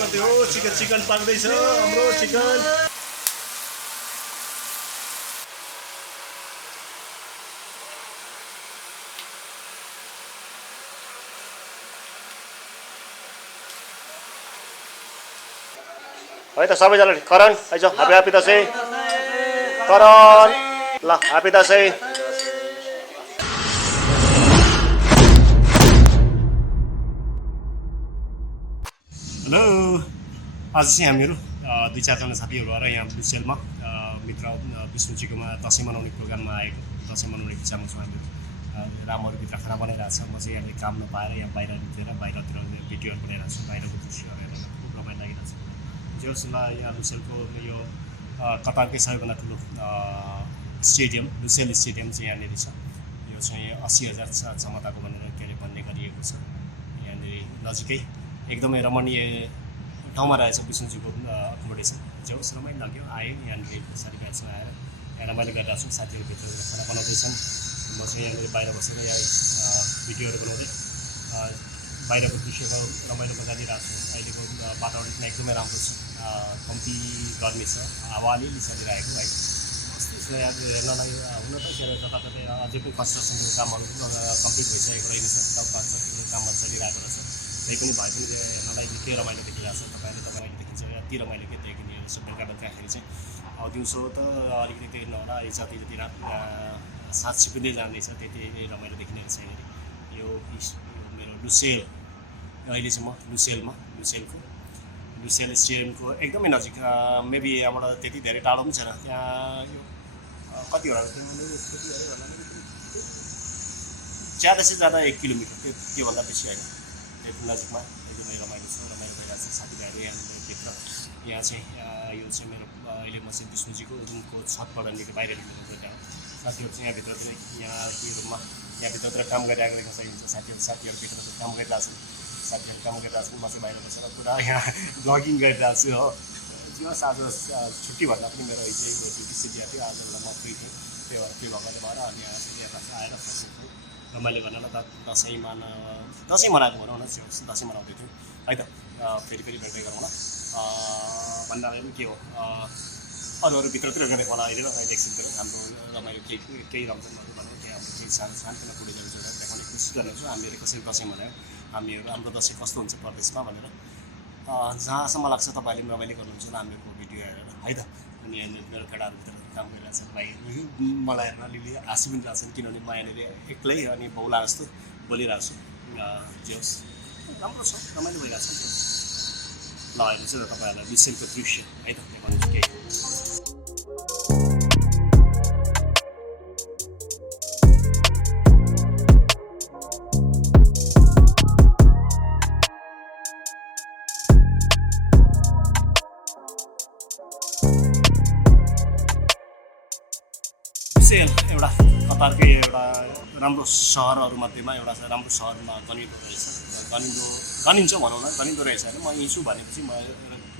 गर्दै हो चिकन पाक्दैछ हाम्रो चिकन है त सबैजना करण आइज ह्यापी दसैँ करण ल ह्यापी दसैँ हेलो आज चाहिँ हामीहरू 2-4 जना साथीहरू आएर यहाँ लुसेलमा मित्र विष्णुजीकोमा दसैँ मनाउने प्रोग्राममा आएको दसैँ मनाउने इच्छामा छौँ हामीहरू रामहरूभित्र खाना बनाइरहेको छ म चाहिँ यहाँले काम नपाएर यहाँ बाहिरतिर भिडियोहरू बनाइरहेको छु बाहिरको दृश्यहरू हेरेर खुब रमाइलो लागिरहेको छ जोस् ल यहाँ लुसेलको यो कतारकै सबैभन्दा ठुलो स्टेडियम लुसेल स्टेडियम चाहिँ यहाँनिर छ यो चाहिँ 80,000 क्षमताको भनेर के अरे भन्ने गरिएको छ यहाँनिर नजिकै एकदमै रमणीय ठाउँमा रहेछ विष्णुजीको एकोमोडेसन जोस् रमाइलो लाग्यो आयो यहाँनिर साथीभाइसँग आएर यहाँ रमाइलो गरिरहेको छु साथीहरू भित्र खाना बनाउँदैछन् म चाहिँ यहाँनिर बाहिर बसेर यहाँ भिडियोहरू बनाउँदै बाहिरको दृश्यको रमाइलो बजाइदिरहेको छु अहिलेको वातावरण पनि एकदमै राम्रो छ कम्ती गर्मी छ हावा अलिअलि चलिरहेको है कस्तो यहाँ हेर्नलाई हुन त जताततै अझै पनि कन्स्ट्रक्सनको कामहरू कम्प्लिट भइसकेको रहेछ कन्स्ट्रक्सनको कामहरू चलिरहेको रहेछ त्यही पनि भए पनि हेर्नलाई निकै रमाइलो देखिरहेको छ तपाईँले देखिन्छ यति रमाइलो के देखिने रहेछ बेलुका बेलुकाखेरि चाहिँ दिउँसो त अलिकति त्यो नहोला जति रात 7 छिपिँदै जाँदैछ त्यति रमाइलो देखिने रहेछ यहाँनिर यो मेरो लुसेल अहिले चाहिँ म लुसेलको लुसेल स्टेडियमको एकदमै नजिक मेबी यहाँबाट त्यति धेरै टाढो पनि छैन त्यहाँ यो कतिवटा ज्यादा से ज्यादा 1 किलोमिटर त्योभन्दा बेसी होइन त्यति नजिकमा एकदमै रमाइलो छ रमाइलो भइरहेको छ साथीभाइहरू यहाँभित्र यहाँ चाहिँ यो चाहिँ मेरो अहिले म चाहिँ विष्णुजीको रुमको छतबाट निकै बाहिर निक्लिनु गइरहेको साथीहरू चाहिँ यहाँभित्र पनि यहाँ रुममा यहाँभित्रतिर काम गरिरहेको रहेछ साथीहरू भित्र काम गरिरहेको छन् साथीहरू काम गरिरहेको छन् म चाहिँ बाहिर बसेर पुरा यहाँ ब्लगिङ गरिरहेको छु हो जस आज छुट्टी भन्दा पनि मेरो हिजो ड्युटी सिटिया थियो आज बेला म फ्री थिएँ त्यो भएकोले भएर अनि यहाँ आएर बसेको रमाइलो भनेर दसैँ मनाएको भनौँ न दसैँ मनाउँदै थियो है त फेरि भेट्दै गरौँ न भन्दा पनि के हो अरू भित्रतिर गरेको होला अहिले एकछिनतिर हाम्रो रमाइलो केही रमझमहरू भनौँ त्यहाँ हाम्रो केही सानोतिनो फुटेजहरू जोडेर देखाउने कोसिस गरेको छु हामीले कसरी दसैँ मनायो हाम्रो दसैँ कस्तो हुन्छ प्रदेशमा भनेर जहाँसम्म लाग्छ तपाईँहरूले पनि रमाइलो गर्नुहुन्छ हामीहरूको भिडियो हेरेर है त अनि यहाँनिर मेरो केटाहरू भित्र काम गरिरहेको छ भाइ मलाई हेर्न अलिअलि हाँसी पनि लाग्छन् किनभने म यहाँनिर एक्लै अनि बौला जस्तो बोलिरहेको छु जे होस् राम्रो छ रमाइलो भइरहेको छ ल अहिले चाहिँ तपाईँहरूलाई लुसेलको दृश्य है त देखाउनु केही एउटा कतारकै एउटा राम्रो सहरहरूमध्येमा एउटा राम्रो सहरमा गनिँदो रहेछ गनिन्छ भनौँ न गनिँदो रहेछ होइन म यहीँ छु भनेपछि म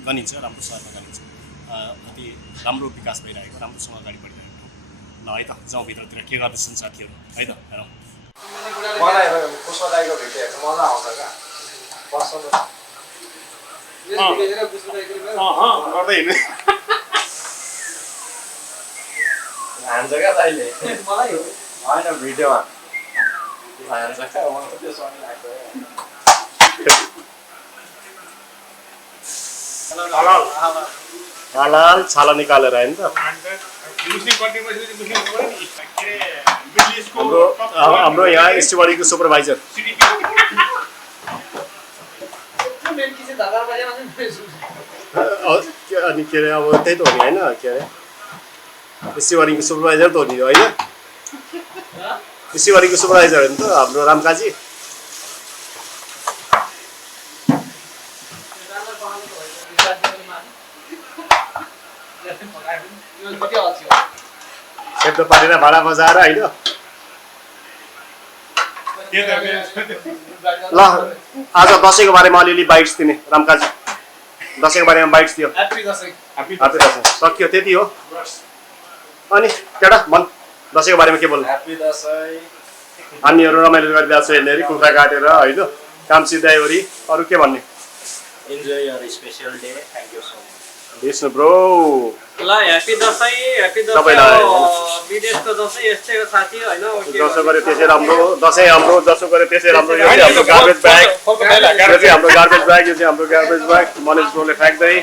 गनिन्छ राम्रो सहरमा गनिन्छ अति राम्रो विकास भइरहेको राम्रोसँग अगाडि बढिरहेको ल है त जाउँ भित्रतिर के गर्दैछन् साथीहरू है त हेरौँ गर्दै हिँड्नु हान्छ क्या तैँले मलाई होइन भिडियोमा हान्छ क्या मलाई त्यो सँग लाग्छ हलाल छाला निकालेर होइन त हाम्रो यहाँ एसटीवाडीको सुपरभाइजर अनि के अरे अब त्यही त हो नि होइन के अरे एसटीवाडीको सुपरभाइजर त हो नि होइन एसटीवाडीको सुपरभाइजर हो नि त हाम्रो रामकाजी सेप्टो पारेर भाडा बजाएर होइन ल आज दसैँको बारेमा अलिअलि बाइट्स दिने रामकाजी दसैँको बारेमा बाइट्स दियो ह्यापी दसैँ सक्यो त्यति हो अनि केटा भन् दसैँको बारेमा के बोल्नु ह्यापी दसैँ हामीहरू रमाइलो गरिरहेको छु हेर्ने कुखुरा काटेर होइन काम सिधाइवरी अरू के भन्ने Enjoy your special day. Thank you so much. Vishnu bro ल ह्यापी दसैँ तपाईँलाई विदेशको दसैँ यस्तै हो साथी होइन जसो गरे त्यसै राम्रो दसैँ हाम्रो जसो गरे त्यसै राम्रो यो चाहिँ हाम्रो गार्बेज ब्याग यो चाहिँ हाम्रो गार्बेज ब्याग यो चाहिँ हाम्रो गार्बेज ब्याग मनिष ब्रोले फ्याँक्दै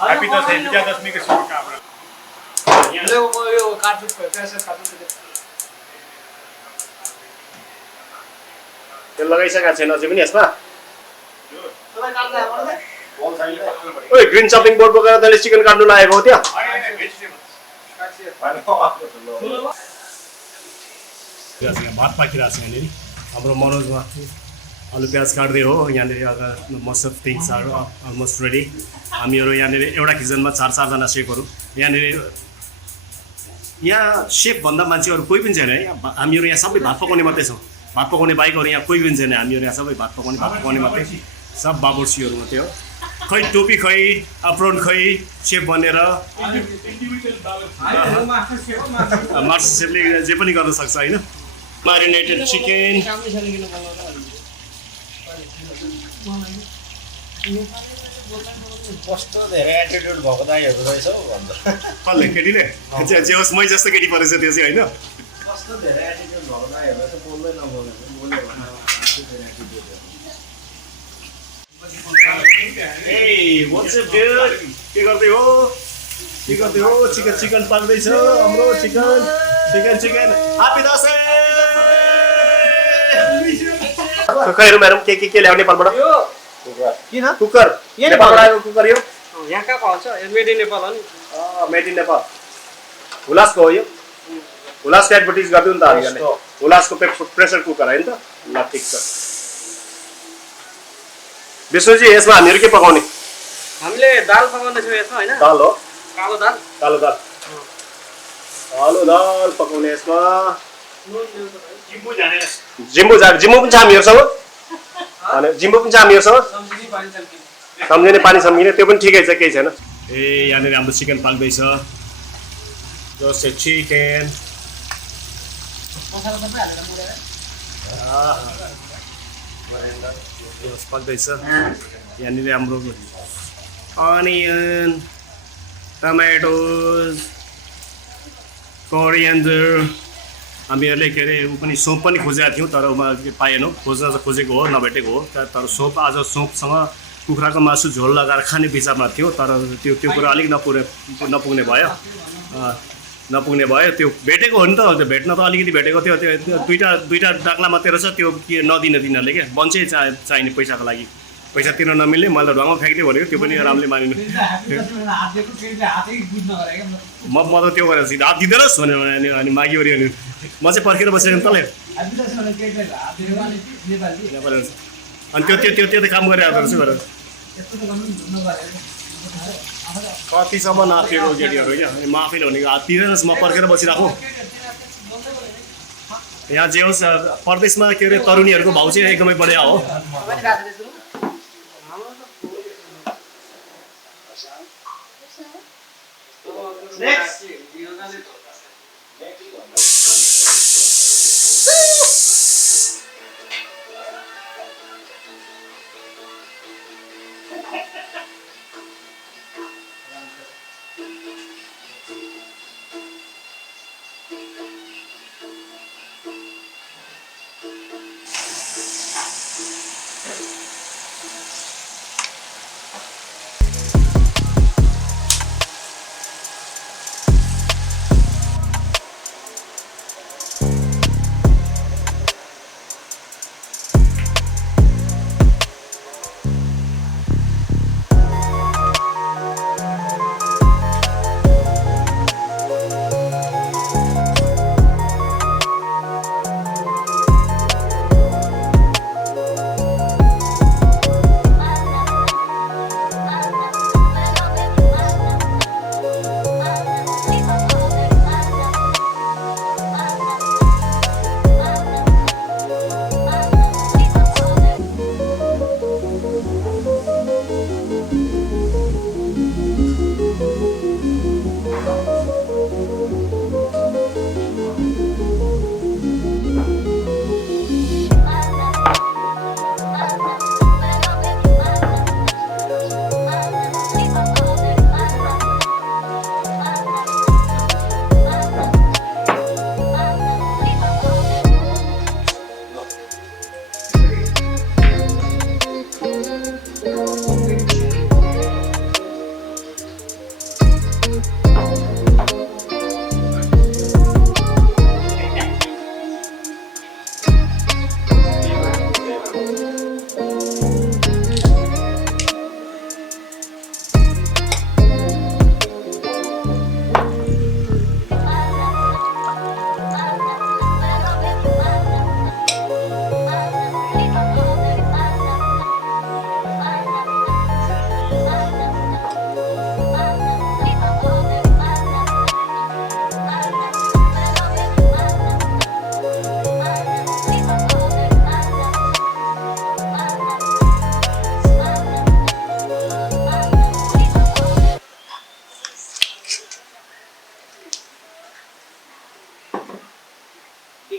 ह्यापी दसैँ विजयादशमीको शुभकामना। यो कार्टुन त्यो लगाइसकेको छैन अझै पनि यसमा ओइ ग्रिन चपिङ बोर्ड बोकेर तैँले चिकन काट्नु लागेको हो त्यहाँ भात पाकिरहेको छ यहाँनिर हाम्रो मनोजमा आलु प्याज काट्दै हो यहाँनिर most of things are almost ready हामीहरू यहाँनिर एउटा किचनमा 4-4 जना सेफहरू यहाँनिर यहाँ सेफभन्दा मान्छेहरू कोही पनि छैन है हामीहरू यहाँ सबै भात पकाउने मात्रै छौँ भात पकाउने बाइकहरू यहाँ कोही पनि छैन हामीहरू यहाँ सबै भात पकाउने मात्रै सब बाबुर्सीहरू मात्रै हो खै टोपी खै अप्रोन खै सेफ बनेर मास्टर सेफले जे पनि गर्न सक्छ होइन म्यारिनेटेड चिकन कस्तो धेरै एटिट्युड भएको दाइहरू रहेछ हौ भन्दा कसले केटीले जे होस् मै जस्तो केटी परेछ त्यो चाहिँ होइन कस्तो धेरै एटिट्युड भएको दाइहरू रहेछ बोल्दै नबोलेको बोल्यो भने के गर्दै हो चिकन पाक्दैछ हाम्रो चिकन ह्यापी दसैँ खैहरू म्याडम के ल्याउने नेपालबाट किन कुकर नेपालबाट आएको कुकर यो यहाँ कहाँ पाउँछ मेड इन नेपाल हो नि मेड इन नेपाल हुलासको हो यो हुलासको एडभर्टिज गरिदिउँ नि त हामीले हुलासको प्रेसर कुकर होइन त ल ठिक छ विष्णुजी यसमा हामीहरू के पकाउने हामीले दाल पकाउँदैछौँ यसमा होइन दाल हो कालो दाल कालो दाल पकाउने यसमा जिम्बु पनि छ हामीहरूसँग अनि जिम्बु पनि छ हामीहरूसँग सम्झिने पानी सम्झिने त्यो पनि ठिकै छ केही छैन ए यहाँनिर हाम्रो चिकन पाक्दैछ जस्तै चिकन पाक्दैछ यहाँनिर हाम्रो अनियन टमाटोज कोरिएन्डर हामीहरूले के अरे ऊ पनि सोप पनि खोजेका थियौँ तर पाएनौँ खोज्न त खोजेको हो नभेटेको हो तर सोप आज सोपसँग कुखुराको मासु झोल लगाएर खाने विचारमा थियो तर त्यो कुरा अलिक नपुग्ने भयो त्यो भेटेको हो नि त त्यो भेट्न त अलिकति भेटेको थियो त्यो दुईवटा डाक्ला मात्रै रहेछ त्यो के नदिने तिनीहरूले क्या बन्चै चाहिने पैसाको लागि पैसा तिर्न नमिल्ने मैले त ढङ्गमा फ्याँक्दै भनेको त्यो पनि राम्रले मानिनु म त त्यो गरेर सिधा हात दिँदैनस् भनेर अनि मागिवरि अनि म चाहिँ पर्खेर बसेको तँलाई अनि त्यो त काम गरिरहेको रहेछ गरेर कतिसम्म नाफिएको केटीहरू क्या अनि म आफैले भनेको हात दिँदैनस् म पर्खेर बसिरहेको यहाँ जे होस् परदेशमा के अरे तरुणीहरूको भाउ चाहिँ एकदमै बढिया हो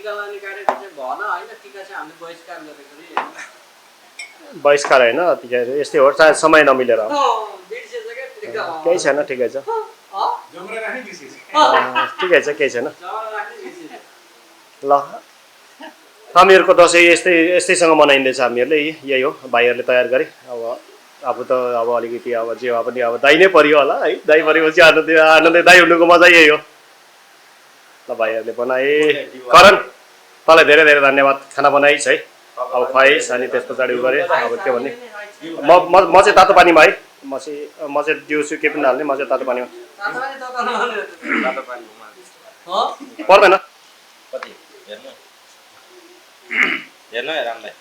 टिका लाउने कार्यक्रम चाहिँ भएन होइन टिका चाहिँ हामीले बहिष्कार गरेको रे बहिष्कार होइन टिका यस्तै हो सायद समय नमिलेर हो। बिर्सेछ क्या टिका केही छैन ठिकै छ जमरा राख्ने बिर्सेछ ठिकै छ केही छैन जमरा राख्ने बिर्सेछ ल हामीहरूको दसैँ यस्तैसँग मनाइँदैछ हामीहरूले यही हो भाइहरूले तयार गरे अब त अब अलिकति अब जे भए पनि अब दाइ नै परियो होला है दाइ परेपछि आनन्दै दाइ हुनुको मजा यही हो ल भाइहरूले बनाए करण तँलाई धेरै धेरै धन्यवाद खाना बनाइस् है अब खुवाइस् अनि त्यस पछाडि उ गरेँ अब के भन्ने म चाहिँ तातो पानीमा है म चाहिँ दिउँसु केही पनि हाल्ने म चाहिँ तातो पानीमा तातो पानीमा पर्दैन कति हेर्नु हेर्नु है रामलाई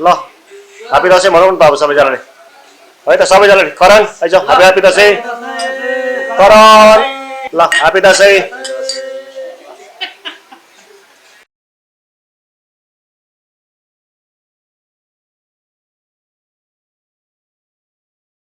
ल ह्यापी दसैँ भनौँ न त अब सबैजनाले है त सबैजनाले करण आइज ह्यापी दसैँ करण ल ह्यापी दसैँ